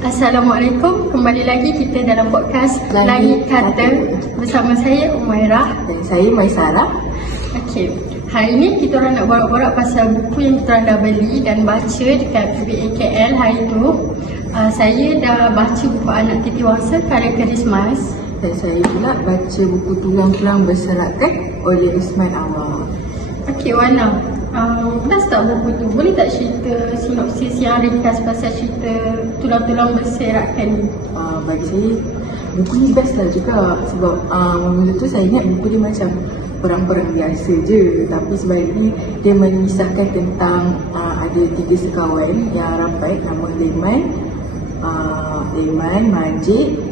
Assalamualaikum, kembali lagi kita dalam podcast Langit Kata bersama saya Umairah dan saya Maisarah. Okey, hari ni kita orang nak borak-borak pasal buku yang kita orang dah beli dan baca dekat PBA KL hari tu. Saya dah baca buku Anak Titi Wangsa karya Christmas. Dan saya pula baca buku Tulang-Tulang Berserakan oleh Ismail Awar. Okey, Wana, best tak buku tu? Boleh tak cerita sinopsis yang ringkas pasal cerita Tulang-Tulang Berserakan ni? Bagi saya, buku ni best lah juga. Sebab mula tu saya ingat buku dia macam perang-perang biasa je. Tapi sebenarnya dia mengisahkan tentang ada 3 sekawan yang rapat, nama Leiman, Majid,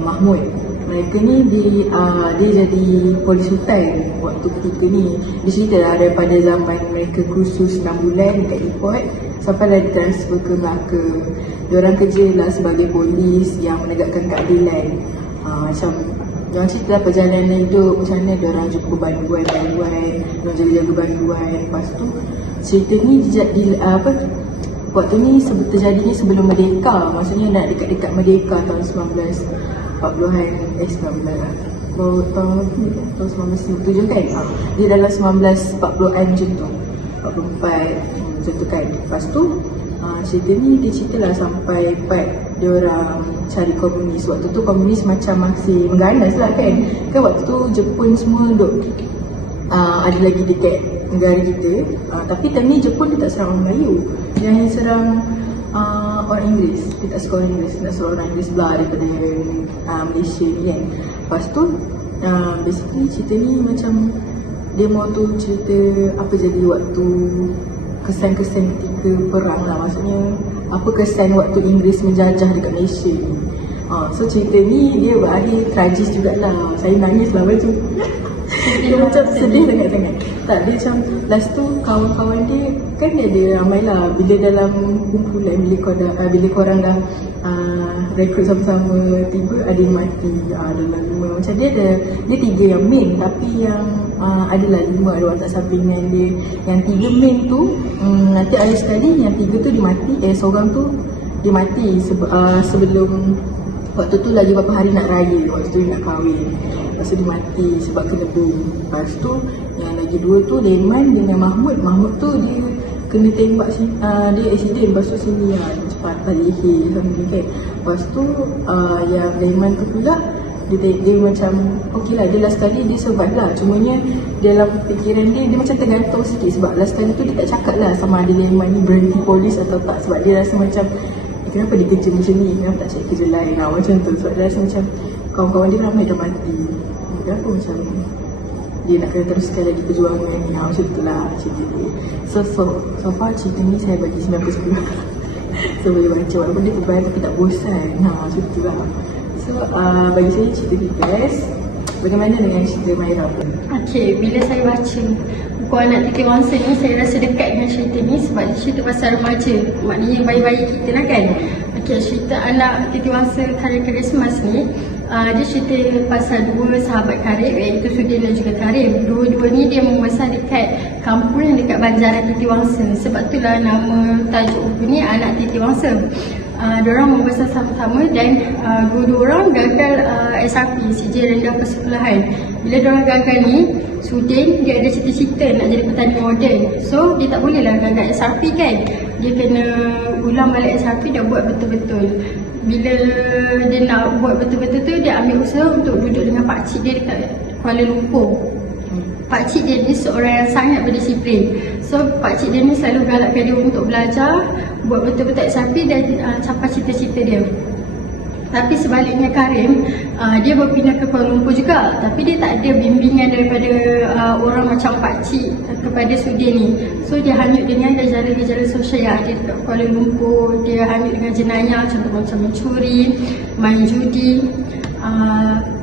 Mahmud. Mereka ni dia jadi polis hutan waktu ketika ni. Dia cerita lah daripada zaman mereka kursus 6 bulan dekat depot sampai lah ditransfer ke Melaka. Diorang kerja lah sebagai polis yang menegakkan keadilan. Macam diorang cerita lah perjalanan hidup, macam mana diorang jumpa banduan, diorang jaga-jaga banduan. Lepas tu cerita ni waktu ni terjadinya sebelum Merdeka. Maksudnya nak dekat-dekat Merdeka tahun 1940-an, tahun 1997 kan. Dia dalam 1940-an macam tu, 44 macam tu kan. Lepas tu cerita ni dia cerita lah sampai part dia orang cari komunis. Waktu tu komunis macam masih mengganas lah kan. Kan waktu tu Jepun semua duk ada lagi dekat negara kita. Tapi time ni Jepun dia tak serang orang Melayu, dia hanya serang orang Inggeris. Dia tak suka orang Inggeris, nak suruh orang Inggeris belah daripada Malaysia ni kan. Lepas tu basically cerita ni macam dia mau tu cerita apa jadi waktu kesan-kesan ketika perang lah. Maksudnya apa kesan waktu Inggeris menjajah dekat Malaysia ni. So cerita ni dia berakhir tragis jugalah. Saya nangis lah baca. Dia macam sedih sangat-sangat. Tak, dia macam last tu kawan-kawan dia kan dia ada ramai lah. Bila dalam kumpulan, bila korang dah rekrut sama-sama, tiba ada yang mati, dalam 5. Macam dia 3 yang main, tapi yang adalah 5 ada watak sampingan dia. Yang 3 main tu nanti akhir sekali yang 3 tu dia mati. Seorang tu dia mati sebelum waktu tu lagi beberapa hari nak raya, waktu tu nak kahwin. Lepas tu dia mati sebab kena bom. Lepas tu yang lagi 2 tu Leiman dengan Mahmud. Mahmud tu dia kena tembak dia accident. Lepas tu sini cepat balik leher something kan. Lepas tu yang Leiman tu pula dia macam okey lah, dia last kali dia survive lah. Cumanya dalam fikiran dia macam tergantung sikit. Sebab last kali tu dia tak cakap lah sama ada Leiman ni berhenti polis atau tak. Sebab dia rasa macam kenapa dia kerja macam ni, kenapa tak cari kerja lain macam tu. Sebab dia rasa macam kawan-kawan dia ramai dah mati. Kenapa macam dia nak kena teruskan lagi perjuangan ni. Macam tu lah cerita dia. So far cerita ni saya bagi 9/10. So boleh baca walaupun dia tebal tapi tak bosan. Macam tu lah. So bagi saya cerita ni best. Bagaimana dengan cerita Maira pun? Okey, bila saya baca buku Anak Titi Wangsa ni, saya rasa dekat dengan cerita ni sebab dia cerita pasal remaja. Maknanya bayi-bayi kita lah kan. Okey, cerita Anak Titi Wangsa karya Christmas ni dia cerita pasal 2 sahabat karib, iaitu Sudin dan juga Karim. Dua-dua ni dia membesar dekat kampung yang dekat Banjaran Titi Wangsa. Sebab itulah nama tajuk buku ni Anak Titi Wangsa. Diorang membesar sama-sama dan dua-dua orang gagal SRP, sijil rendah persekolahan. Bila diorang gagal ni, Sudin dia ada cita-cita nak jadi petani moden. So dia tak boleh lah gagal SRP kan. Dia kena ulang balik SRP dan buat betul-betul. Bila dia nak buat betul-betul tu, dia ambil usaha untuk duduk dengan pakcik dia dekat Kuala Lumpur. Pakcik dia ni seorang yang sangat berdisiplin. So pakcik dia ni selalu galakkan dia untuk belajar, buat betul-betul SRP dan capai cita-cita dia. Tapi sebaliknya Karim, dia berpindah ke Kuala Lumpur juga. Tapi dia tak ada bimbingan daripada orang macam pakcik kepada Sudin ni. So dia hanyut dengan gejala-gejala sosial yang ada dekat Kuala Lumpur. Dia hanyut dengan jenayah, contoh macam mencuri, main judi.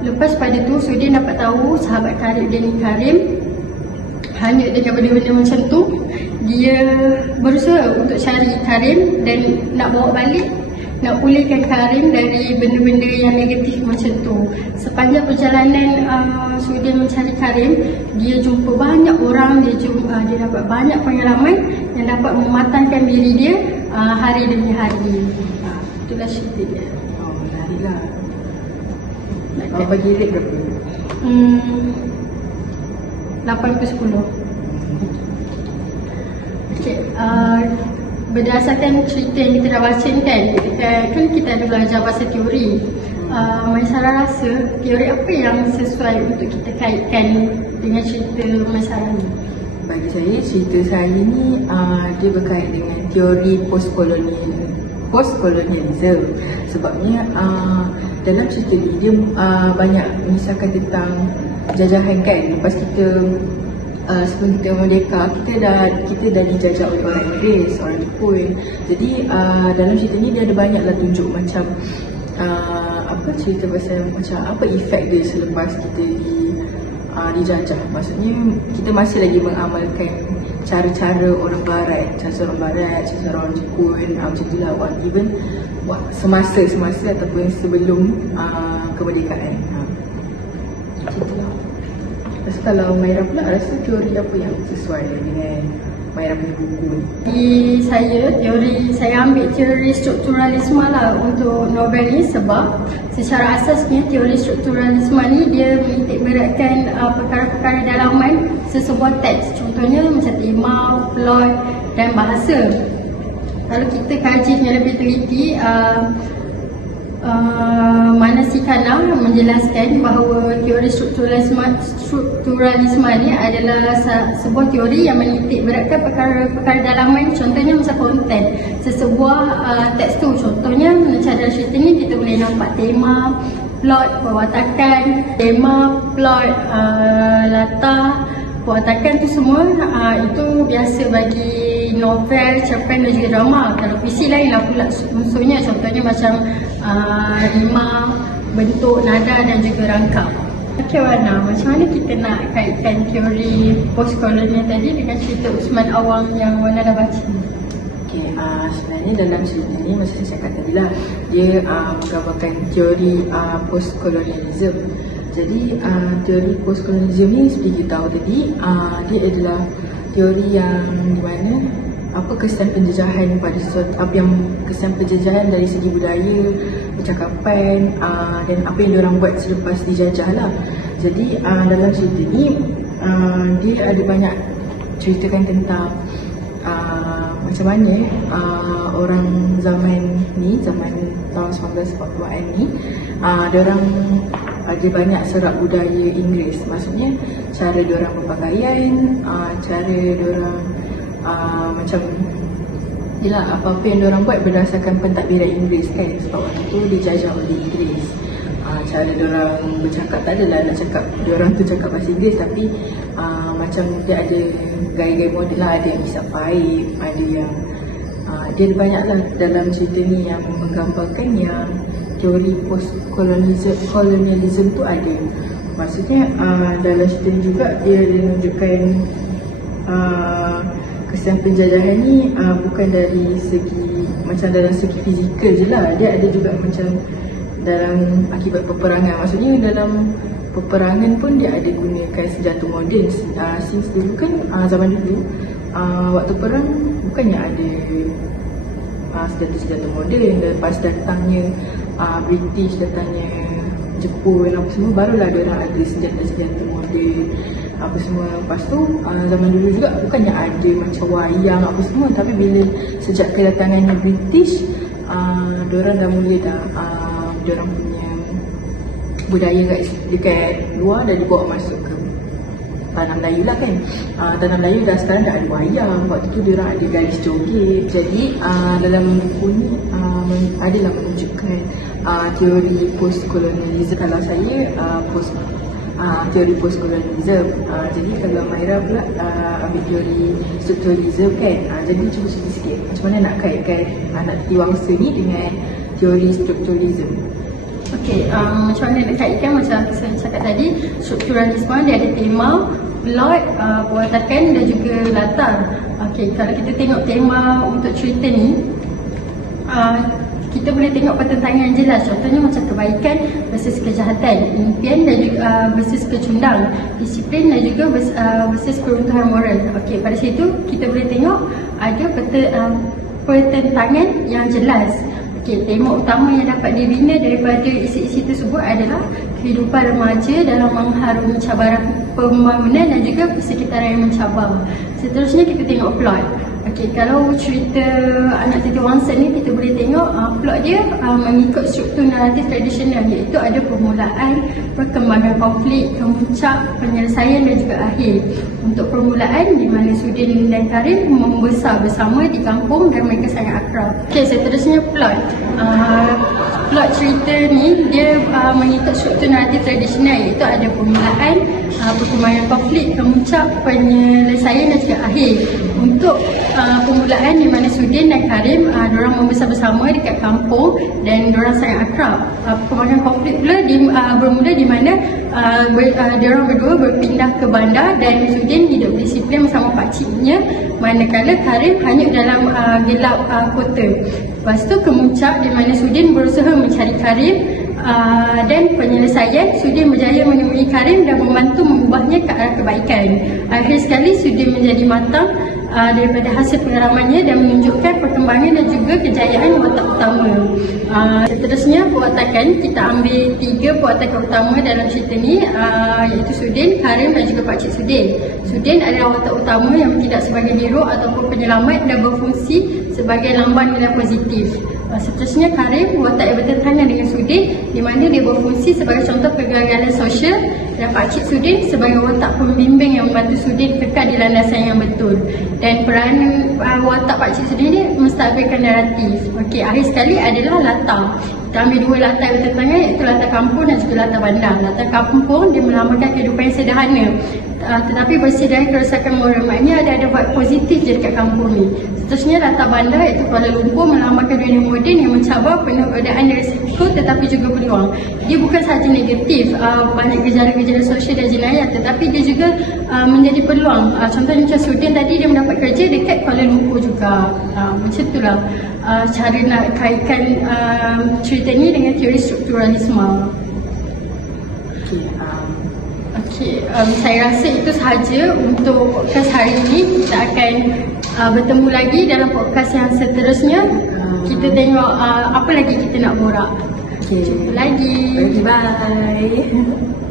Lepas pada tu Sudin dapat tahu sahabat karib dia ni Karim hanyut dengan benda-benda macam tu. Dia berusaha untuk cari Karim dan nak bawa balik, nak pulihkan Karim dari benda-benda yang negatif macam tu. Sepanjang perjalanan Sudin mencari Karim, dia jumpa banyak orang, dia dapat banyak pengalaman yang dapat mematangkan diri dia hari demi hari. Itulah cerita dia. Oh, menarik lah. Nak Awak bagi rate berapa? 8/10. Okay, berdasarkan cerita yang kita dah baca ni kan, kan kita ada belajar pasal teori. Maisarah rasa teori apa yang sesuai untuk kita kaitkan dengan cerita Maisarah ni? Bagi saya, cerita saya ni dia berkait dengan teori postkolonialism. Sebabnya dalam cerita ni dia banyak mengisahkan tentang jajahan kan. Lepas kita sebelum kita merdeka, kita dah dijajah oleh orang Inggeris, orang Jepun. Jadi dalam cerita ni dia ada banyaklah tunjuk macam apa cerita pasal macam apa efek dia selepas kita dijajah. Maksudnya kita masih lagi mengamalkan cara-cara orang barat, cara orang Jepun, macam itulah. Even semasa ataupun sebelum kemerdekaan. Macam itulah. Terus kalau Maira pula rasa teori apa yang sesuai dengan Maira punya buku ni? Teori saya ambil teori strukturalisme lah untuk novel ni, sebab secara asasnya teori strukturalisme ni dia menitik beratkan perkara-perkara dalaman sesebuah teks. Contohnya macam tema, plot dan bahasa. Kalau kita kajinya lebih teliti, Manasika menjelaskan bahawa teori strukturalisme ni adalah sebuah teori yang menitik beratkan perkara dalaman. Contohnya macam konten sesebuah teks tu. Contohnya macam dalam cerita ni kita boleh nampak tema, plot, perwatakan, tema, plot, latar, perwatakan tu semua itu biasa bagi novel, cerpen dan juga drama. Kalau puisi lain lah pula unsurnya, contohnya macam rima, bentuk, nada dan juga rangka. Okay Wana, macam mana kita nak kaitkan teori postkolonial tadi dengan cerita Usman Awang yang Wana dah baca? Okay, sebenarnya dalam cerita ni macam saya cakap tadi lah, dia menggambarkan teori postkolonialism. Jadi teori postkolonialism ni seperti kita tahu tadi, dia adalah teori yang di mana apa kesan penjajahan pada sesuatu, apa yang kesan penjajahan dari segi budaya, percakapan dan apa yang diorang buat selepas dijajah lah. Jadi dalam cerita ni dia ada banyak ceritakan tentang macam mana orang zaman ni, zaman tahun 1940-an ni, diorang ada banyak serak budaya Inggeris. Maksudnya cara diorang berpakaian, cara diorang macam yelah, apa-apa yang diorang buat berdasarkan pentadbiran Inggeris kan. Sebab waktu tu dijajah oleh Inggeris. Cara diorang bercakap tak adalah nak cakap diorang tu cakap bahasa Inggeris, tapi macam dia ada gaya-gaya moden lah. Ada yang isap paip, ada yang dia ada banyak lah dalam cerita ni yang menggambarkan yang teori postkolonialism tu ada. Maksudnya dalam cerita ni juga dia menunjukkan kesan penjajahan ni bukan dari segi macam dalam segi fizikal je lah. Dia ada juga macam dalam akibat peperangan. Maksudnya dalam peperangan pun dia ada gunakan senjata moden. Since dulu kan, zaman dulu waktu perang bukannya ada senjata-senjata moden. Lepas datangnya British, datangnya Jepun apa semua, barulah diorang ada senjata-senjata moden apa semua. Lepas tu zaman dulu juga bukannya ada macam wayang apa semua, tapi bila sejak kedatangannya British, diorang dah mula diorang punya budaya dekat luar dah dibawa masuk ke tanah Melayu lah kan. Tanah Melayu dah sekarang dah ada wayang. Waktu tu diorang ada garis joget. Jadi dalam buku ni adalah menunjukkan teori postkolonialism. Kalau saya teori postkolonialism. Jadi kalau Maira pula ambil teori strukturalism kan. Jadi cuba sikit macam mana nak kaitkan nak tiwangsa ni dengan teori strukturalism. Okey, macam mana nak kaitkan, macam saya cakap tadi, strukturalisme dia ada tema, plot, perwatakan dan juga latar. Okey, kalau kita tengok tema untuk cerita ni, kita boleh tengok pertentangan yang jelas. Contohnya macam kebaikan versus kejahatan, impian dan juga versus kecundang, disiplin dan juga versus keruntuhan moral. Okey, pada situ kita boleh tengok ada pertentangan yang jelas. Okey, tema utama yang dapat dibina daripada isi-isi tersebut adalah kehidupan remaja dalam mengharungi cabaran pembangunan dan juga persekitaran yang mencabar. Seterusnya kita tengok plot. Okey, kalau cerita Anak Titi Wangsa ni kita boleh tengok plot dia mengikut struktur naratif tradisional, iaitu ada permulaan, perkembangan konflik, kemuncak, penyelesaian dan juga akhir. Untuk permulaan di mana Sudin dan Karim membesar bersama di kampung dan mereka sangat akrab. Okey, seterusnya plot. Plot cerita ni dia mengikut struktur naratif tradisional, iaitu ada permulaan, perkembangan konflik, kemuncak, penyelesaian dan juga akhir. Untuk permulaan di mana Sudin dan Karim diorang membesar bersama dekat kampung dan diorang sangat akrab. Perkembangan konflik pula bermula di mana diorang berdua berpindah ke bandar dan Sudin hidup disiplin bersama pakciknya, manakala Karim hanyut dalam gelap kota. Lepas tu kemuncak di mana Sudin berusaha mencari Karim, dan penyelesaian Sudin berjaya menemui Karim dan membantu mengubahnya ke arah kebaikan. Akhir sekali Sudin menjadi matang daripada hasil pengalamannya dan menunjukkan perkembangan dan juga kejayaan watak utama. Seterusnya pewatakan, kita ambil 3 pewatakan utama dalam cerita ni, iaitu Sudin, Karim dan juga Pakcik Sudin. Sudin adalah watak utama yang bertindak sebagai hero ataupun penyelamat dan berfungsi sebagai lambang nilai positif. Seterusnya Karim, watak yang bertentangan dengan Sudin, di mana dia berfungsi sebagai contoh kegagalan sosial, dan Pakcik Sudin sebagai watak pembimbing yang membantu Sudin kekal di landasan yang betul. Dan peranan watak Pakcik Sudin ni menstabilkan naratif. Okey, akhir sekali adalah latar. Kita ambil 2 latar yang bertentangan, iaitu latar kampung dan juga latar bandar. Latar kampung dia melambangkan kehidupan yang sederhana, tetapi bersih dari kerosakan moral. Maknanya ada vibe positif je dekat kampung ni. Seterusnya latar bandar iaitu Kuala Lumpur melambangkan dunia moden yang mencabar, penuh godaan dan risiko tetapi juga peluang. Dia bukan sahaja negatif, banyak gejala-gejala sosial dan jenayah, tetapi dia juga menjadi peluang. Contohnya macam Sudin tadi, dia mendapat kerja dekat Kuala Lumpur juga. Macam itulah cara nak kaitkan cerita ni dengan teori strukturalisme. Okey, saya rasa itu sahaja untuk podcast hari ini. Kita akan bertemu lagi dalam podcast yang seterusnya. Kita tengok apa lagi kita nak borak. Jumpa lagi. Bye.